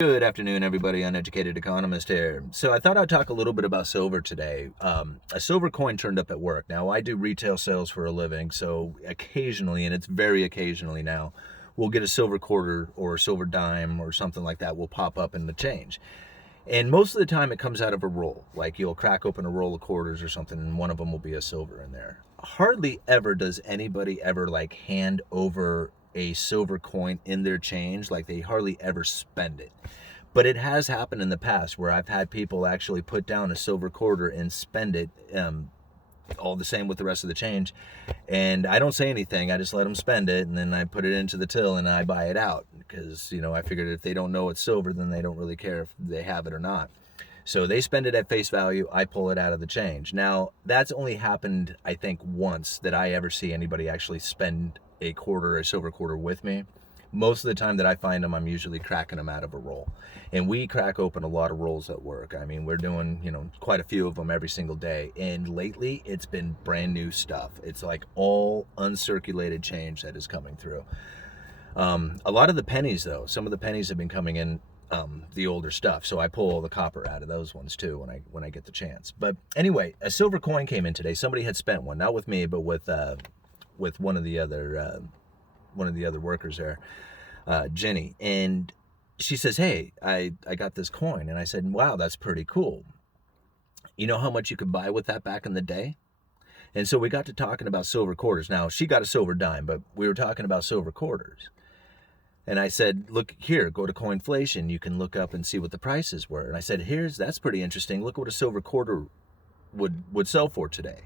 Good afternoon, everybody. Uneducated Economist here. So I thought I'd talk a little bit about silver today. A silver coin turned up at work. Now, I do retail sales for a living, so occasionally, and it's very occasionally now, we'll get a silver quarter or a silver dime or something like that will pop up in the change. And most of the time, it comes out of a roll. Like you'll crack open a roll of quarters or something, and one of them will be a silver in there. Hardly ever does anybody ever like hand over a silver coin in their change. Like they hardly ever spend it. But it has happened in the past where I've had people actually put down a silver quarter and spend it, all the same with the rest of the change. And I don't say anything. I just let them spend it, and then I put it into the till and I buy it out because, I figured if they don't know it's silver, then they don't really care if they have it or not. So they spend it at face value. I pull it out of the change. Now, that's only happened, I think, once that I ever see anybody actually spend a quarter, a silver quarter with me. Most of the time that I find them, I'm usually cracking them out of a roll. And we crack open a lot of rolls at work. I mean, we're doing, quite a few of them every single day. And lately, it's been brand new stuff. It's like all uncirculated change that is coming through. A lot of the pennies, though, some of the pennies have been coming in, the older stuff. So I pull all the copper out of those ones too when I get the chance. But anyway, a silver coin came in today. Somebody had spent one, not with me, but with one of the other workers there, Jenny, and she says, "Hey, I got this coin," and I said, "Wow, that's pretty cool. You know how much you could buy with that back in the day?" And so we got to talking about silver quarters. Now she got a silver dime, but we were talking about silver quarters. And I said, "Look here, go to Coinflation. You can look up and see what the prices were." And I said, "That's pretty interesting. Look what a silver quarter would sell for today.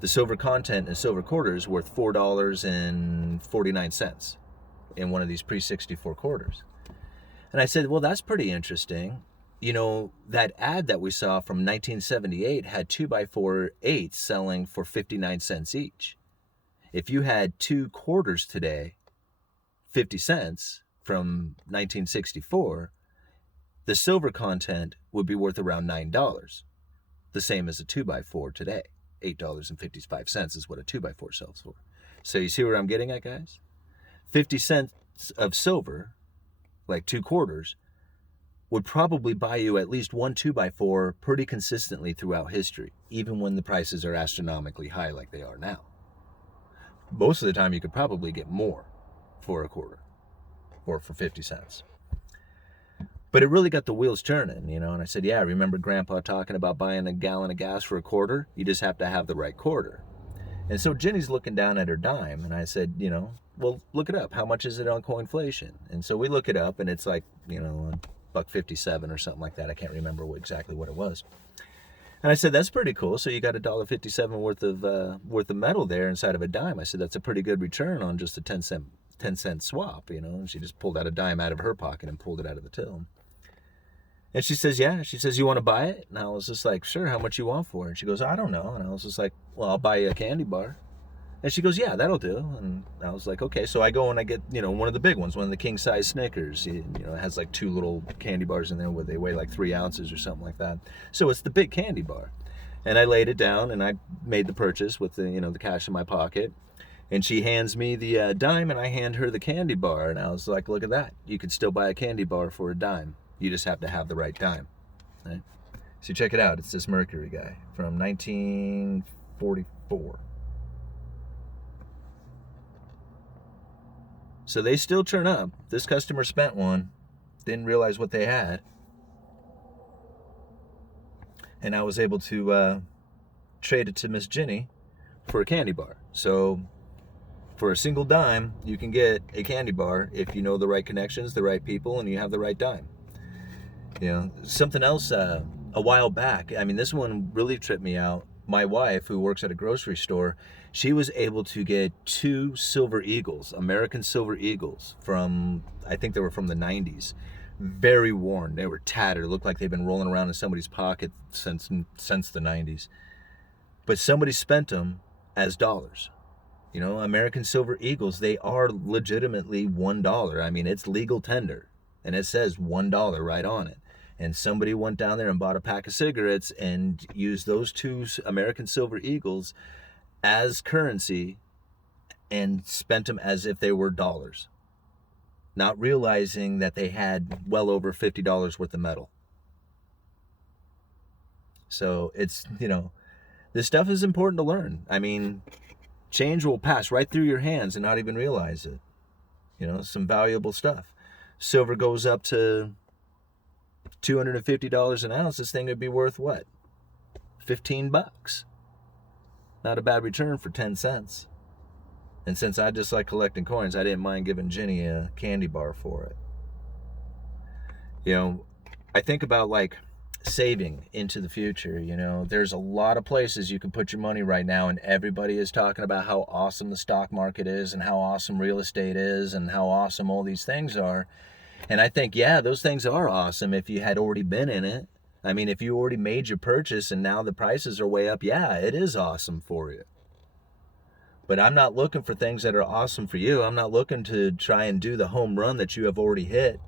The silver content in silver quarter is worth $4.49 in one of these pre-64 quarters." And I said, "Well, that's pretty interesting. That ad that we saw from 1978 had 2x4 eights selling for 59 cents each. If you had two quarters today, 50 cents from 1964, the silver content would be worth around $9, the same as a 2x4 today. $8.55 is what a 2x4 sells for." So you see where I'm getting at, guys? 50 cents of silver, like two quarters, would probably buy you at least one 2x4 pretty consistently throughout history, even when the prices are astronomically high like they are now. Most of the time, you could probably get more for a quarter or for 50 cents. But it really got the wheels turning, and I said, "Yeah, I remember Grandpa talking about buying a gallon of gas for a quarter. You just have to have the right quarter." And so Jenny's looking down at her dime, and I said, "Well, look it up. How much is it on Coinflation?" And so we look it up, and it's like, $1.57 or something like that. I can't remember exactly what it was. And I said, "That's pretty cool. So you got $1.57 worth of metal there inside of a dime." I said, "That's a pretty good return on just a 10 cent swap, And she just pulled out a dime out of her pocket and pulled it out of the till. And she says, "Yeah." She says, "You want to buy it?" And I was just like, "Sure. How much you want for it?" And she goes, "I don't know." And I was just like, "Well, I'll buy you a candy bar." And she goes, "Yeah, that'll do." And I was like, "Okay." So I go and I get, one of the big ones, one of the king size Snickers. It has like two little candy bars in there where they weigh like 3 ounces or something like that. So it's the big candy bar. And I laid it down and I made the purchase with the cash in my pocket. And she hands me the dime and I hand her the candy bar. And I was like, "Look at that. You can still buy a candy bar for a dime. You just have to have the right dime." Right? So check it out. It's this Mercury guy from 1944. So they still turn up. This customer spent one, didn't realize what they had. And I was able to trade it to Miss Jenny for a candy bar. So for a single dime, you can get a candy bar if you know the right connections, the right people, and you have the right dime. Something else a while back, I mean, this one really tripped me out. My wife, who works at a grocery store, she was able to get two silver eagles, American silver eagles, I think they were from the 90s. Very worn. They were tattered. It looked like they've been rolling around in somebody's pocket since the 90s. But somebody spent them as dollars. American silver eagles, they are legitimately $1. I mean, it's legal tender. And it says $1 right on it. And somebody went down there and bought a pack of cigarettes and used those two American silver eagles as currency and spent them as if they were dollars. not realizing that they had well over $50 worth of metal. So it's, this stuff is important to learn. I mean, change will pass right through your hands and not even realize it. Some valuable stuff. Silver goes up to $250 an ounce. This thing would be worth what? $15. Not a bad return for 10 cents. And since I just like collecting coins, I didn't mind giving Jenny a candy bar for it. I think about like saving into the future. There's a lot of places you can put your money right now, and everybody is talking about how awesome the stock market is and how awesome real estate is and how awesome all these things are. And I think, yeah, those things are awesome if you had already been in it. I mean, if you already made your purchase and now the prices are way up, yeah, it is awesome for you. But I'm not looking for things that are awesome for you. I'm not looking to try and do the home run that you have already hit.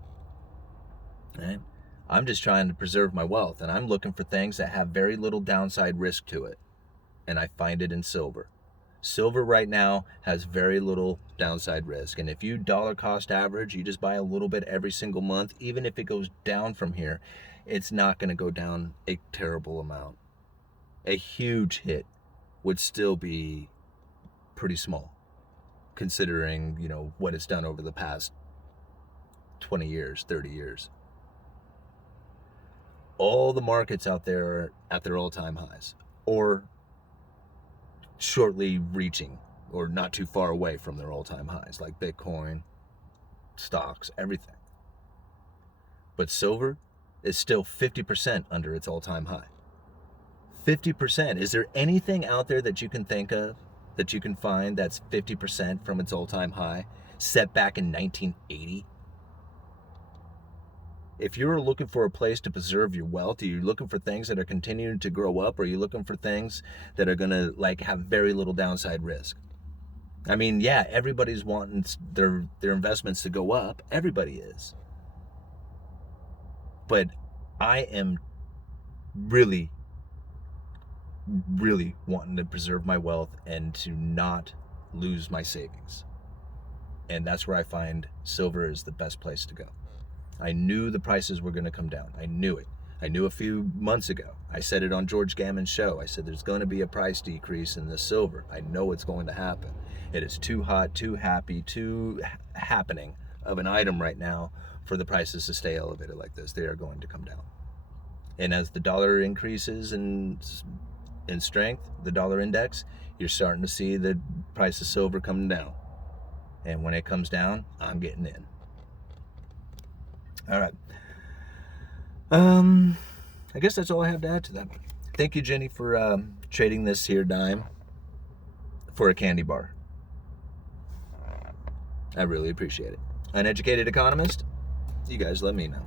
Right? I'm just trying to preserve my wealth, and I'm looking for things that have very little downside risk to it. And I find it in silver. Silver right now has very little downside risk. And if you dollar cost average, you just buy a little bit every single month, even if it goes down from here, it's not going to go down a terrible amount. A huge hit would still be pretty small, considering, what it's done over the past 20 years, 30 years. All the markets out there are at their all-time highs, or shortly reaching, or not too far away from their all-time highs, like Bitcoin, stocks, everything. But silver is still 50% under its all-time high. 50%. Is there anything out there that you can think of that you can find that's 50% from its all-time high, set back in 1980? If you're looking for a place to preserve your wealth, are you looking for things that are continuing to grow up, or are you looking for things that are going to have very little downside risk? I mean, yeah, everybody's wanting their investments to go up. Everybody is. But I am really, really wanting to preserve my wealth and to not lose my savings. And that's where I find silver is the best place to go. I knew the prices were going to come down. I knew it. I knew a few months ago. I said it on George Gammon's show. I said there's going to be a price decrease in the silver. I know it's going to happen. It is too hot, too happy, too happening of an item right now for the prices to stay elevated like this. They are going to come down. And as the dollar increases in strength, the dollar index, you're starting to see the price of silver coming down. And when it comes down, I'm getting in. All right. I guess that's all I have to add to that. Thank you, Jenny, for trading this here dime for a candy bar. I really appreciate it. Uneducated Economist, you guys let me know.